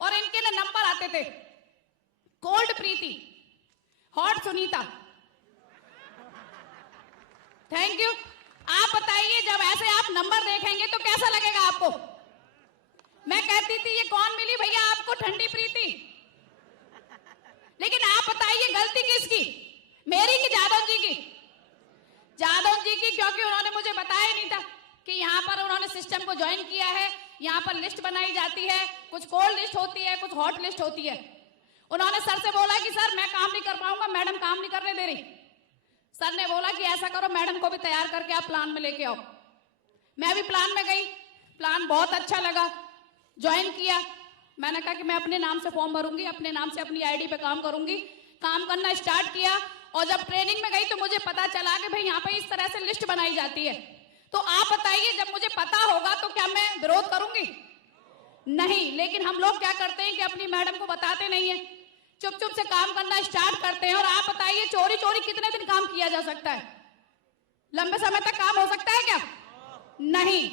और इनके ना नंबर आते थे, cold Preeti, hot Sunita. Thank you. आप बताइए, जब ऐसे आप नंबर देखेंगे तो कैसा लगेगा आपको? मैं कहती थी ये कौन मिली भैया आपको, ठंडी प्रीति। लेकिन आप बताइए गलती किसकी, मेरी कि जादव जी की? जादव जी की, क्योंकि उन्होंने मुझे बताया नहीं था कि यहाँ पर उन्होंने सिस्टम को ज्वाइन किया है। यहाँ पर लिस्ट बनाई जाती है, कुछ कोल्ड लिस्ट होती है, कुछ हॉट लिस्ट होती है। उन्होंने सर से बोला कि सर मैं काम नहीं कर पाऊंगा, मैडम काम नहीं करने दे रही। सर ने बोला कि ऐसा करो, मैडम को भी तैयार करके आप प्लान में लेके आओ। मैं भी प्लान में गई, प्लान बहुत अच्छा लगा, ज्वाइन किया। मैंने कहा कि मैं अपने नाम से फॉर्म भरूंगी, अपने नाम से अपनी आईडी पे काम करूंगी। काम करना स्टार्ट किया और जब ट्रेनिंग में गई तो मुझे पता चला कि भाई यहाँ पे इस तरह से लिस्ट बनाई जाती है। तो आप बताइए, जब मुझे पता होगा तो क्या मैं विरोध करूंगी? नहीं। लेकिन हम लोग क्या करते हैं कि अपनी मैडम को बताते नहीं है, चुप चुप से काम करना स्टार्ट करते हैं। और आप बताइए, चोरी चोरी कितने दिन काम किया जा सकता है? लंबे समय तक काम हो सकता है क्या? नहीं।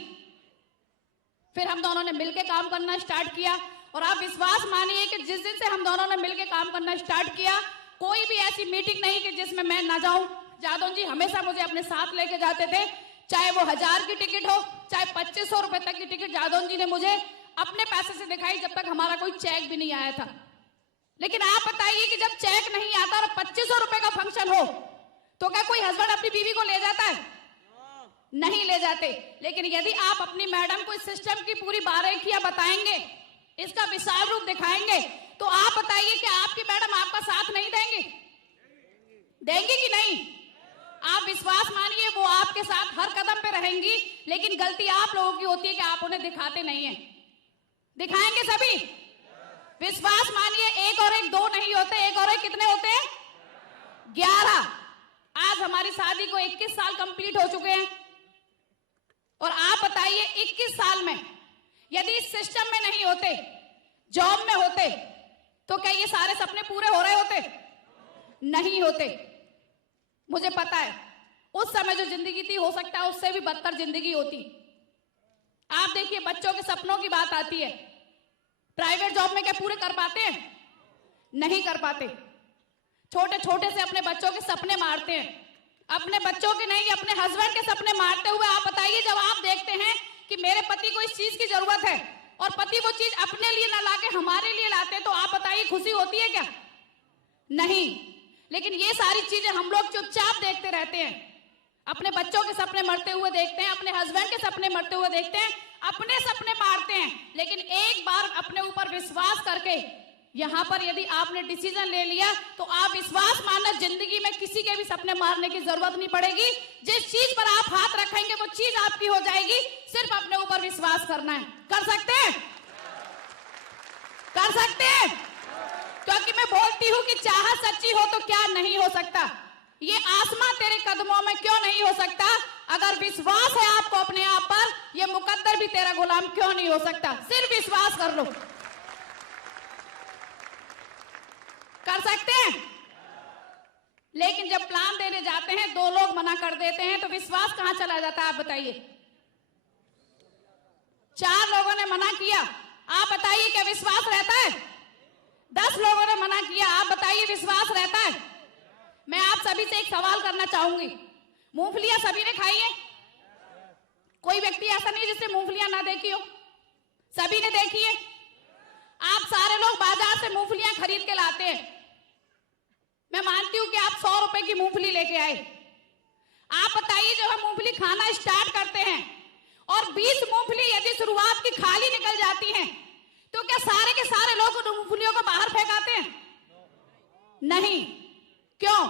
फिर हम दोनों ने मिलकर काम करना स्टार्ट किया और आप विश्वास मानिए कि जिस दिन से हम दोनों ने मिलकर काम करना स्टार्ट किया, कोई भी ऐसी मीटिंग नहीं कि जिसमें मैं ना जाऊं। जादव जी हमेशा मुझे अपने साथ लेके जाते थे, चाहे वो 1000 की टिकट हो, चाहे 2500 रुपए तक की टिकट जादव जी ने मुझे अपने पैसे से दिखाई, जब तक हमारा कोई चेक भी नहीं आया था। लेकिन आप बताइए कि जब चेक नहीं आता और 2500 रुपए का फंक्शन हो तो क्या कोई हस्बैंड अपनी बीवी को ले जाता है? नहीं ले जाते। लेकिन यदि आप अपनी मैडम को इस सिस्टम की पूरी बारीकियां बताएंगे, इसका विशाल रूप दिखाएंगे, तो आप बताइए कि आपकी मैडम आपका साथ नहीं देंगी? देंगी कि नहीं? आप विश्वास मानिए, वो आपके साथ हर कदम पे रहेंगी। लेकिन गलती आप लोगों की होती है कि आप उन्हें दिखाते नहीं है। दिखाएंगे सभी? विश्वास मानिए, 1 और 1 2 नहीं होते, 1 और 1 कितने होते हैं? 11। आज हमारी शादी को 21 साल कंप्लीट हो चुके हैं। और आप बताइए, 21 साल में यदि इस सिस्टम में नहीं होते, जॉब में होते, तो क्या ये सारे सपने पूरे हो रहे होते? नहीं होते। मुझे पता है उस समय जो जिंदगी थी, हो सकता है उससे भी बदतर जिंदगी होती। आप देखिए, बच्चों के सपनों की बात आती है, प्राइवेट जॉब में क्या पूरे कर पाते हैं? नहीं कर पाते। छोटे छोटे से अपने बच्चों के सपने मारते हैं, अपने बच्चों के नहीं, अपने हस्बैंड के सपने मारते हुए। आप बताइए, जब आप देखते हैं कि मेरे पति को इस चीज की जरूरत है और पति वो चीज अपने लिए ना लाके हमारे लिए लाते, तो आप बताइए खुशी होती है क्या? नहीं। लेकिन ये सारी चीजें हम लोग चुपचाप देखते रहते हैं, अपने बच्चों के सपने मरते हुए देखते हैं, अपने हस्बैंड के सपने मरते हुए देखते हैं, अपने सपने मारते हैं। लेकिन एक बार अपने ऊपर विश्वास करके यहां पर यदि आपने डिसीजन ले लिया, तो आप विश्वास मानना, जिंदगी में किसी के भी सपने मारने की जरूरत नहीं पड़ेगी। जिस चीज पर आप हाथ रखेंगे वो चीज आपकी हो जाएगी। सिर्फ अपने ऊपर विश्वास करना है। कर सकते हैं? कर सकते हैं? क्योंकि मैं बोलती हूं कि चाहत सच्ची हो तो क्या नहीं हो सकता। ये आसमां तेरे कदमों में क्यों नहीं हो सकता? अगर विश्वास है आपको अपने आप पर, ये मुकद्दर भी तेरा गुलाम क्यों नहीं हो सकता? सिर्फ विश्वास कर लो। कर सकते हैं? लेकिन जब प्लान देने जाते हैं, 2 लोग मना कर देते हैं, तो विश्वास कहां चला जाता है? आप बताइए। 4 लोगों ने मना किया, आप बताइए क्या विश्वास रहता है? 10 लोगों ने मना किया, आप बताइए विश्वास रहता है? मैं आप सभी से एक सवाल करना चाहूंगी, मूंगफलियां सभी ने खाई है? कोई व्यक्ति ऐसा नहीं जिसने मूंगफलियां ना देखी हो, सभी ने देखी है। आप सारे लोग बाजार से मूंगफलियां खरीद के लाते हैं। मैं मानती हूं कि आप 100 रुपए की मूंगफली लेके आए। आप बताइए, जब हम मूंगफली खाना स्टार्ट करते हैं और 20 मूंगफली यदि शुरुआत की खाली निकल जाती हैं, तो क्या सारे के सारे लोग उन मूंगफलियों को बाहर फेंकाते हैं? नहीं। क्यों?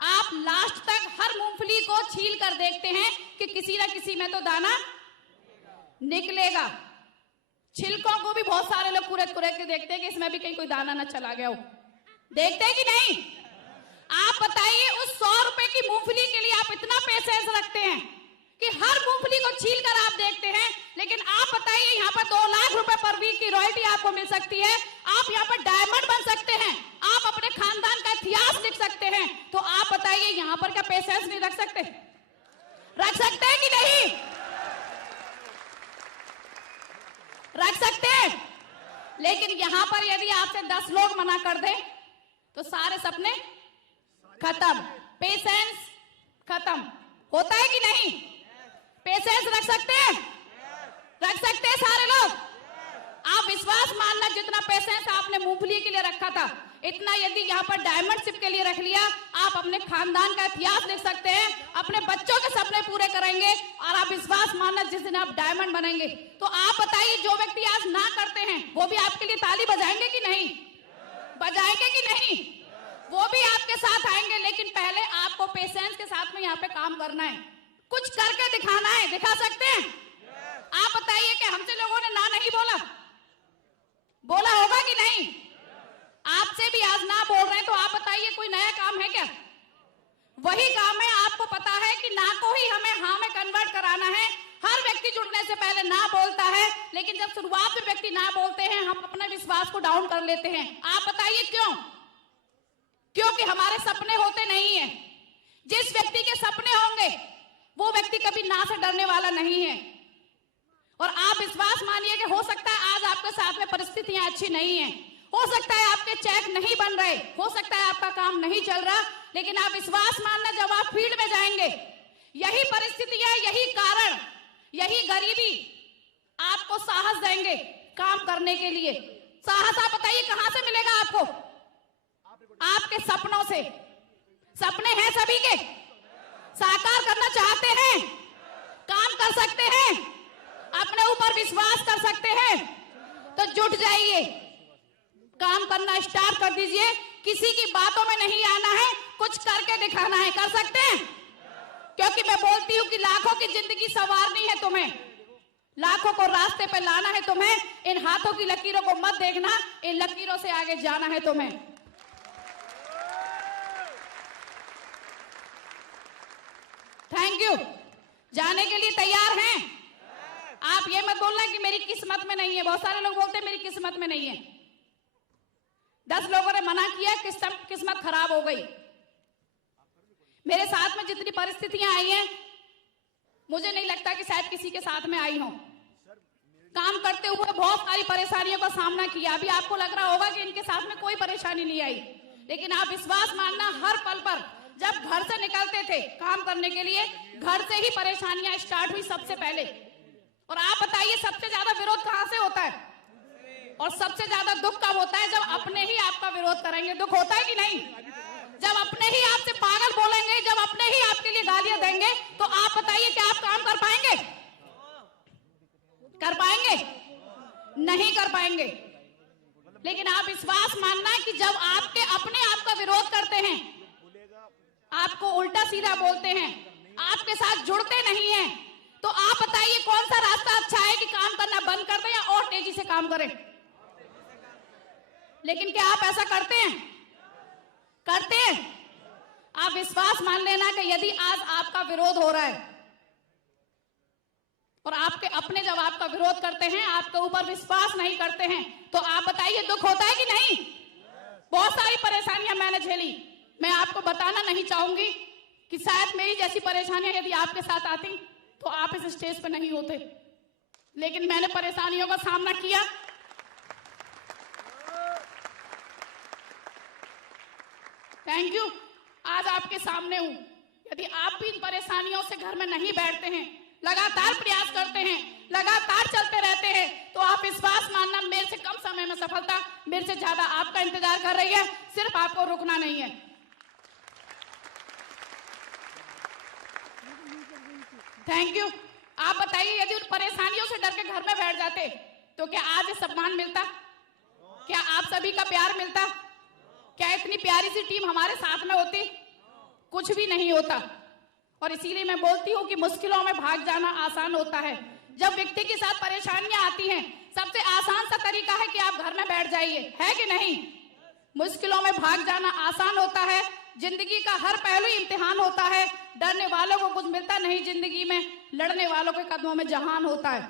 आप लास्ट तक हर मूंगफली को छील कर देखते हैं कि किसी ना किसी में तो दाना निकलेगा। छिलकों को भी बहुत सारे लोग कुरेद कुरेद के देखते हैं कि इसमें भी कहीं कोई दाना ना चला गया हो। देखते हैं कि नहीं? आप बताइए, उस 100 रुपए की मूंगफली के लिए आप इतना पेशेंस रखते हैं कि हर मूंगफली को छील कर आप देखते हैं। लेकिन आप बताइए, यहाँ पर 2 लाख रुपए पर वीक की रॉयल्टी आपको मिल सकती है, आप यहाँ पर डायमंड बन सकते हैं, आप अपने खानदान का इतिहास लिख सकते हैं, तो आप बताइए यहाँ पर क्या पेशेंस नहीं रख सकते? रख सकते हैं कि नहीं? रख सकते हैं। लेकिन यहां पर यदि आपसे 10 लोग मना कर दें तो सारे सपने खत्म, पेशेंस खत्म। होता है कि नहीं? पेशेंस रख सकते हैं? रख सकते हैं सारे लोग? आप विश्वास मानना, जितना पेशेंस आपने मूंगफली के लिए रखा था, इतना यदि यहाँ पर डायमंड शिप के लिए रख लिया, आप अपने खानदान का इतिहास लिख सकते हैं, अपने बच्चों के सपने पूरे करेंगे। और आप विश्वास मानना, जिस दिन आप डायमंड बनेंगे तो आप बताइए, जो व्यक्ति आज ना करते हैं वो भी आपके लिए ताली बजाएंगे कि नहीं? बजाएंगे कि नहीं? वो भी आपके साथ आएंगे। लेकिन पहले आपको पेशेंस के साथ में यहाँ पे काम करना है, कुछ करके दिखाना है। दिखा सकते हैं? आप बताइए कि हमसे लोगों ने ना नहीं बोला, बोला होगा कि नहीं? आपसे भी आज ना बोल रहे हैं तो आप बताइए, कोई नया काम है क्या? वही काम है। आपको पता है कि ना को ही हमें हाँ में कन्वर्ट कराना है। हर व्यक्ति जुड़ने से पहले ना बोलता है, लेकिन जब शुरुआत में व्यक्ति ना बोलते हैं, हम अपने विश्वास को डाउन कर लेते हैं। आप बताइए क्यों? क्योंकि हमारे सपने होते नहीं है। जिस व्यक्ति के सपने होंगे वो व्यक्ति कभी ना से डरने वाला नहीं है। और आप विश्वास मानिए कि हो सकता है आज आपके साथ में परिस्थितियां अच्छी नहीं है, हो सकता है आपके चेक नहीं बन रहे, हो सकता है आपका काम नहीं चल रहा, लेकिन आप विश्वास मानना, जब आप फील्ड में जाएंगे, यही परिस्थितियां, यही कारण, यही गरीबी आपको साहस देंगे काम करने के लिए। साहस आप बताइए कहां से मिलेगा आपको? आपके सपनों से। सपने हैं सभी के, साकार करना चाहते हैं, काम कर सकते हैं, अपने ऊपर विश्वास कर सकते हैं, तो जुट जाइए, काम करना स्टार्ट कर दीजिए। किसी की बातों में नहीं आना है, कुछ करके दिखाना है। कर सकते हैं? क्योंकि मैं बोलती हूं कि लाखों की जिंदगी संवारनी है तुम्हें, लाखों को रास्ते पे लाना है तुम्हें। इन हाथों की लकीरों को मत देखना, इन लकीरों से आगे जाना है तुम्हें। Thank you. जाने के लिए तैयार हैं? आप ये मत बोलना कि मेरी किस्मत में नहीं है। बहुत सारे लोग बोलते हैं मेरी किस्मत में नहीं है। 10 लोगों ने मना किया, किस्मत खराब हो गई। मेरे साथ में जितनी परिस्थितियां आई हैं, मुझे नहीं लगता कि शायद किसी के साथ में आई हो। काम करते हुए बहुत सारी परेशानियों का सामना किया। अभी आपको लग रहा होगा कि इनके साथ में कोई परेशानी नहीं आई, लेकिन आप विश्वास मानना, हर पल पर जब घर से निकलते थे काम करने के लिए, घर से ही परेशानियां स्टार्ट हुई सबसे पहले। और आप बताइए, सबसे ज्यादा विरोध कहां से होता है? और सबसे ज्यादा दुख कब होता है? जब अपने ही आपका विरोध करेंगे। दुख होता है कि नहीं? जब अपने ही आपसे पागल बोलेंगे, जब अपने ही आपके लिए गालियां देंगे, तो आप बताइए कि आप काम कर पाएंगे? कर पाएंगे? नहीं कर पाएंगे। लेकिन आप विश्वास मानना कि जब आपके अपने आप का विरोध करते हैं, आपको उल्टा सीधा बोलते हैं, आपके साथ जुड़ते नहीं हैं, तो आप बताइए कौन सा रास्ता अच्छा है कि काम करना बंद कर दें या और तेजी से काम करें? लेकिन क्या आप ऐसा करते हैं? करते हैं? आप विश्वास मान लेना कि यदि आज आपका विरोध हो रहा है और आपके अपने जब आपका विरोध करते हैं, आपके ऊपर विश्वास नहीं करते हैं, तो आप बताइए दुख होता है कि नहीं? बहुत सारी परेशानियां मैंने झेली। मैं आपको बताना नहीं चाहूंगी कि शायद मेरी जैसी परेशानियां यदि आपके साथ आती तो आप इस स्टेज पर नहीं होते, लेकिन मैंने परेशानियों का सामना किया। Thank you. आज आपके सामने हूं। यदि आप भी इन परेशानियों से घर में नहीं बैठते हैं, लगातार प्रयास करते हैं, लगातार चलते रहते हैं, तो आप विश्वास मानना, मेरे से कम समय में सफलता मेरे से ज्यादा आपका इंतजार कर रही है। सिर्फ आपको रुकना नहीं है। Thank you. आप बताइए, यदि उन परेशानियों से डर के घर में बैठ जाते तो क्या आज ये सम्मान मिलता? क्या आप सभी का प्यार मिलता? क्या इतनी प्यारी सी टीम हमारे साथ में होती? कुछ भी नहीं होता। और इसीलिए मैं बोलती हूँ कि मुश्किलों में भाग जाना आसान होता है। जब व्यक्ति के साथ परेशानियां आती हैं, सबसे आसान सा तरीका है कि आप घर में बैठ जाइए, है कि नहीं? मुश्किलों में भाग जाना आसान होता है। जिंदगी का हर पहलू इम्तिहान होता है। डरने वालों को कुछ मिलता नहीं जिंदगी में, लड़ने वालों के कदमों में जहान होता है।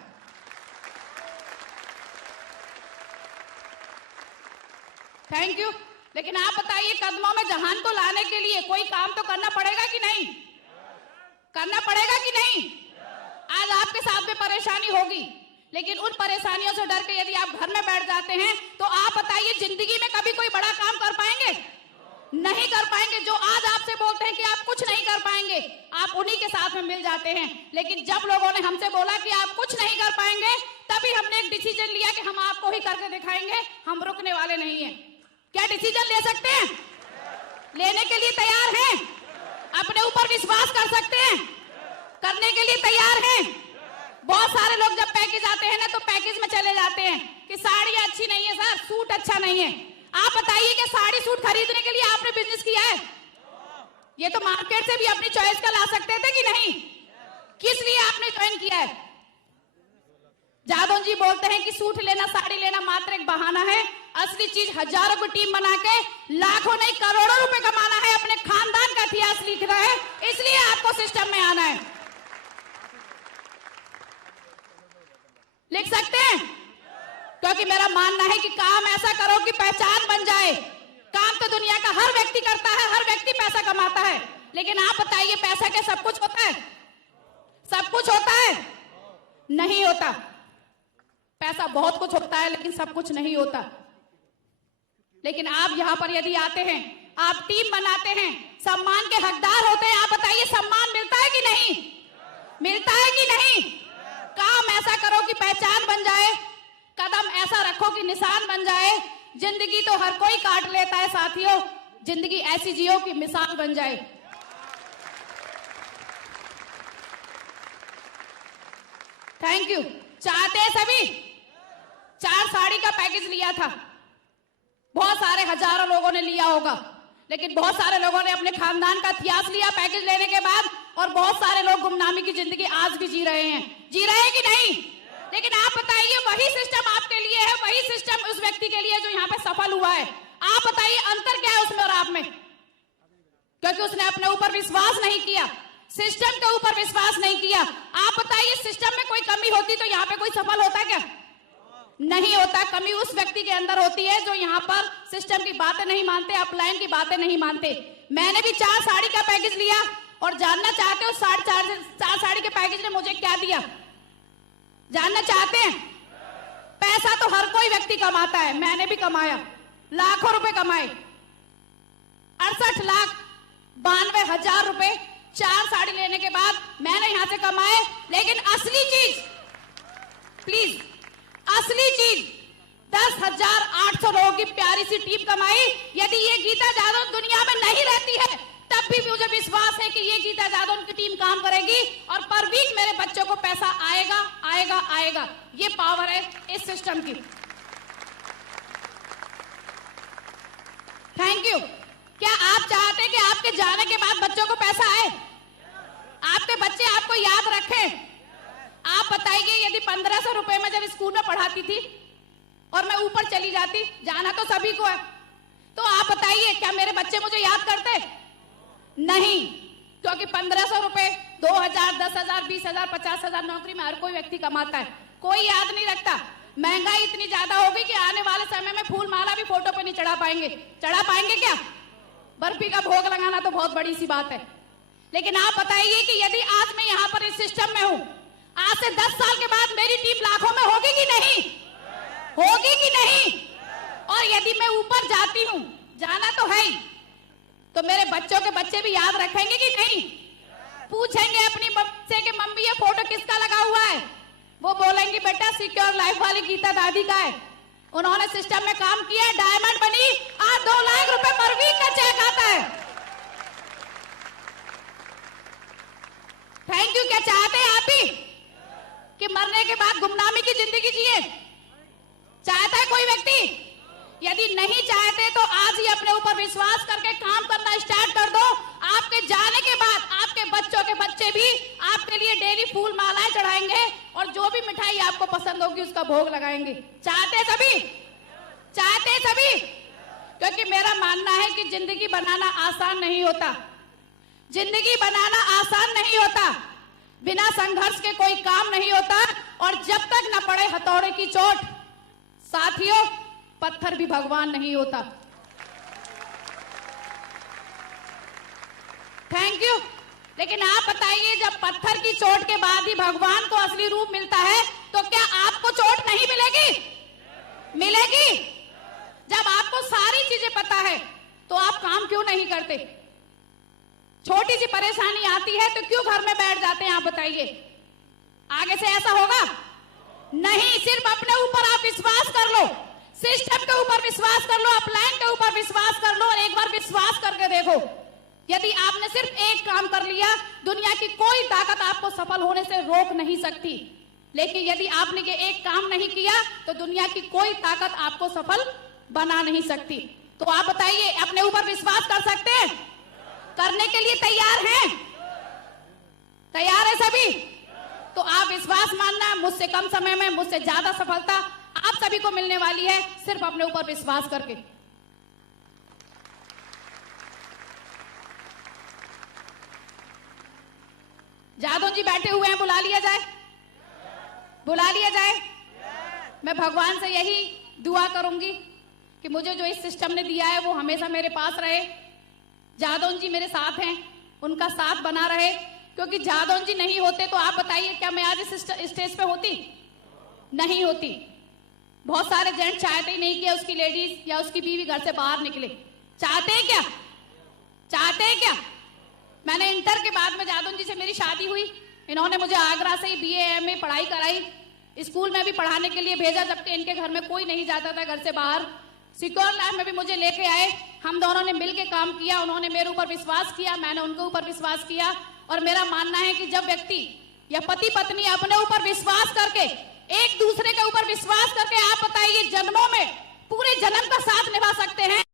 Thank you. लेकिन आप बताइए, कदमों में जहान को लाने के लिए कोई काम तो करना पड़ेगा कि नहीं? करना पड़ेगा कि नहीं? आज आपके साथ में परेशानी होगी, लेकिन उन परेशानियों से डर के यदि आप घर में बैठ जाते हैं तो आप बताइए जिंदगी में कभी कोई बड़ा काम कर पाएंगे? नहीं कर पाएंगे। जो आज आपसे बोलते हैं कि आप कुछ नहीं कर पाएंगे, आप उन्हीं के साथ में मिल जाते हैं। लेकिन जब लोगों ने हमसे बोला कि आप कुछ नहीं कर पाएंगे, तभी हमने एक डिसीजन लिया कि हम आपको ही करके दिखाएंगे, हम रुकने वाले नहीं हैं। क्या डिसीजन ले सकते हैं? लेने के लिए तैयार हैं? अपने ऊपर विश्वास कर सकते हैं? करने के लिए तैयार हैं? बहुत सारे लोग जब पैकेज आते हैं ना तो पैकेज में चले जाते हैं कि साड़ी अच्छी नहीं है सर, सूट अच्छा नहीं है। आप बताइए कि साड़ी सूट खरीदने के लिए आपने बिजनेस किया है? ये तो मार्केट से भी अपनी चॉइस का ला सकते थे कि नहीं? किस लिए आपने ज्वाइन किया है? जादव जी बोलते हैं कि सूट लेना, साड़ी लेना मात्र एक बहाना है। असली चीज हजारों की टीम बना के लाखों नहीं करोड़ों रुपए कमाना है, अपने खानदान का इतिहास लिखना है। इसलिए आपको सिस्टम में आना है। लिख सकते हैं? क्योंकि मेरा मानना है कि काम ऐसा करो कि पहचान बन जाए। काम तो दुनिया का हर व्यक्ति करता है, हर व्यक्ति पैसा कमाता है, लेकिन आप बताइए पैसा क्या सब कुछ होता है? सब कुछ होता है? नहीं होता। पैसा बहुत कुछ होता है लेकिन सब कुछ नहीं होता। लेकिन आप यहां पर यदि आते हैं, आप टीम बनाते हैं, सम्मान के हकदार होते हैं। आप बताइए सम्मान मिलता है कि नहीं? मिलता है कि नहीं? काम ऐसा करो कि पहचान बन जाए, कदम ऐसा रखो कि निशान बन जाए। जिंदगी तो हर कोई काट लेता है साथियों, जिंदगी ऐसी जियो कि मिसाल बन जाए। Thank you. चाहते हैं सभी? 4 साड़ी का पैकेज लिया था, बहुत सारे हजारों लोगों ने लिया होगा, लेकिन बहुत सारे लोगों ने अपने खानदान का इतिहास लिया पैकेज लेने के बाद, और बहुत सारे लोग गुमनामी की जिंदगी आज भी जी रहे हैं। जी रहे हैं कि नहीं? लेकिन आप बताइए वही सिस्टम आपके लिए है, वही सिस्टम उस व्यक्ति के लिए जो यहाँ पे सफल हुआ है। आप बताइए अंतर क्या है उसमें और आप में? क्योंकि उसने अपने ऊपर विश्वास नहीं किया, सिस्टम के ऊपर विश्वास नहीं किया। आप बताइए सिस्टम में कोई कमी होती तो यहाँ पे कोई सफल होता क्या? नहीं होता। कमी उस व्यक्ति के अंदर होती है जो यहाँ पर सिस्टम की बातें नहीं मानते, अपलाइन की बातें नहीं मानते। मैंने भी 4 साड़ी का पैकेज लिया और जानना चाहते हो 4 साड़ी के पैकेज ने मुझे क्या दिया? जानना चाहते हैं? पैसा तो हर कोई व्यक्ति कमाता है, मैंने भी कमाया, लाखों रुपए कमाए। 68,92,000 रुपए 4 साड़ी लेने के बाद मैंने यहां से कमाए। लेकिन असली चीज, प्लीज, असली चीज 10,800 लोगों की प्यारी सी टीम कमाई। यदि ये गीता जादव दुनिया में नहीं रहती है तब भी मुझे विश्वास है कि ये गीता जादव की टीम काम करेगी और पर वीक मेरे बच्चों को पैसा आएगा आएगा आएगा। ये पावर है इस सिस्टम की। Thank you. क्या आप चाहते हैं कि आपके जाने के बाद बच्चों को पैसा आए? आपके बच्चे आपको याद रखें? आप बताइए यदि 1500 रुपए में जब स्कूल में पढ़ाती थी और मैं ऊपर चली जाती, जाना तो सभी को है, तो आप बताइए क्या मेरे बच्चे मुझे याद करते? नहीं, क्योंकि 1500 रुपए 2000, 10,000, 20,000, 50,000 नौकरी में हर कोई व्यक्ति कमाता है, कोई याद नहीं रखता। महंगाई इतनी ज्यादा होगी कि आने वाले समय में फूल माला भी फोटो पे नहीं चढ़ा पाएंगे। चढ़ा पाएंगे क्या? बर्फी का भोग लगाना तो बहुत बड़ी सी बात है। लेकिन आप बताइए कि यदि आज मैं यहाँ पर इस सिस्टम में हूं, आज से 10 साल के बाद मेरी टीम लाखों में होगी कि नहीं? होगी कि नहीं? और यदि मैं ऊपर जाती हूं, जाना तो है ही, तो मेरे बच्चों के बच्चे भी याद रखेंगे कि नहीं? पूछेंगे अपनी बच्चे के मम्मी ये फोटो किसका लगा हुआ है? वो बोलेंगे बेटा सिक्योर लाइफ वाली गीता दादी का है, उन्होंने सिस्टम में काम किया, डायमंड बनी, आज 2 लाख रुपए पर वीक का चेक आता है। Thank you. क्या चाहते हैं आप ही कि मरने के बाद गुमनामी की जिंदगी जिए? चाहता है कोई व्यक्ति? यदि नहीं चाहते तो आज ही अपने ऊपर विश्वास करके काम करना स्टार्ट कर दो। आपके जाने के बाद आपके बच्चों के बच्चे भी आपके लिए डेली फूल मालाएं चढ़ाएंगे और जो भी मिठाई आपको पसंद होगी उसका भोग लगाएंगे। चाहते सभी? चाहते सभी? क्योंकि मेरा मानना है कि जिंदगी बनाना आसान नहीं होता, जिंदगी बनाना आसान नहीं होता, बिना संघर्ष के कोई काम नहीं होता। और जब तक न पड़े हथौड़े की चोट, साथियों, पत्थर भी भगवान नहीं होता। Thank you. लेकिन आप बताइए जब पत्थर की चोट के बाद ही भगवान को असली रूप मिलता है तो क्या आपको है कि? जब आपको सारी चीजें पता है तो आप काम क्यों नहीं करते? छोटी सी परेशानी आती है तो क्यों घर में बैठ जाते हैं? आप बताइए। आगे से ऐसा होगा नहीं। सिर्फ अपने ऊपर आप विश्वास कर लो, सिस्टम के ऊपर विश्वास कर लो, अपलाइन के ऊपर विश्वास कर लो और एक बार विश्वास करके देखो। यदि आपने सिर्फ एक काम कर लिया, दुनिया की कोई ताकत आपको सफल होने से रोक नहीं सकती। लेकिन यदि आपने ये एक काम नहीं किया तो दुनिया की कोई ताकत आपको सफल बना नहीं सकती। तो आप बताइए, अपने ऊपर विश्वास कर सकते हैं? करने के लिए तैयार हैं? तैयार है सभी? तो आप विश्वास मानना, मुझसे कम समय में मुझसे ज्यादा सफलता आप सभी को मिलने वाली है, सिर्फ अपने ऊपर विश्वास करके। जादव जी बैठे हुए हैं, बुला लिया जाए, बुला लिया जाए। मैं भगवान से यही दुआ करूंगी कि मुझे जो इस सिस्टम ने दिया है वो हमेशा मेरे पास रहे। जादव जी मेरे साथ हैं, उनका साथ बना रहे, क्योंकि जादव जी नहीं होते तो आप बताइए क्या मैं आज इस स्टेज पे होती? नहीं होती। बहुत सारे जेंट्स चाहते ही नहीं कि उसकी लेडीज या उसकी बीवी घर से बाहर निकले। चाहते हैं क्या? चाहते हैं क्या? मैंने इंटर के बाद में जादव जी से मेरी शादी हुई। इन्होंने मुझे आगरा से ही BA MA पढ़ाई कराई, स्कूल में भी पढ़ाने के लिए भेजा, जबकि इनके घर में कोई नहीं जाता था घर से बाहर। सिक्योर लाइफ में भी मुझे लेके आए, हम दोनों ने मिलके काम किया। उन्होंने मेरे ऊपर विश्वास किया, मैंने उनके ऊपर विश्वास किया। और मेरा मानना है कि जब व्यक्ति या पति पत्नी अपने ऊपर विश्वास करके, एक दूसरे के ऊपर विश्वास करके, आप बताइए जन्मों में पूरे जन्म का साथ निभा सकते हैं।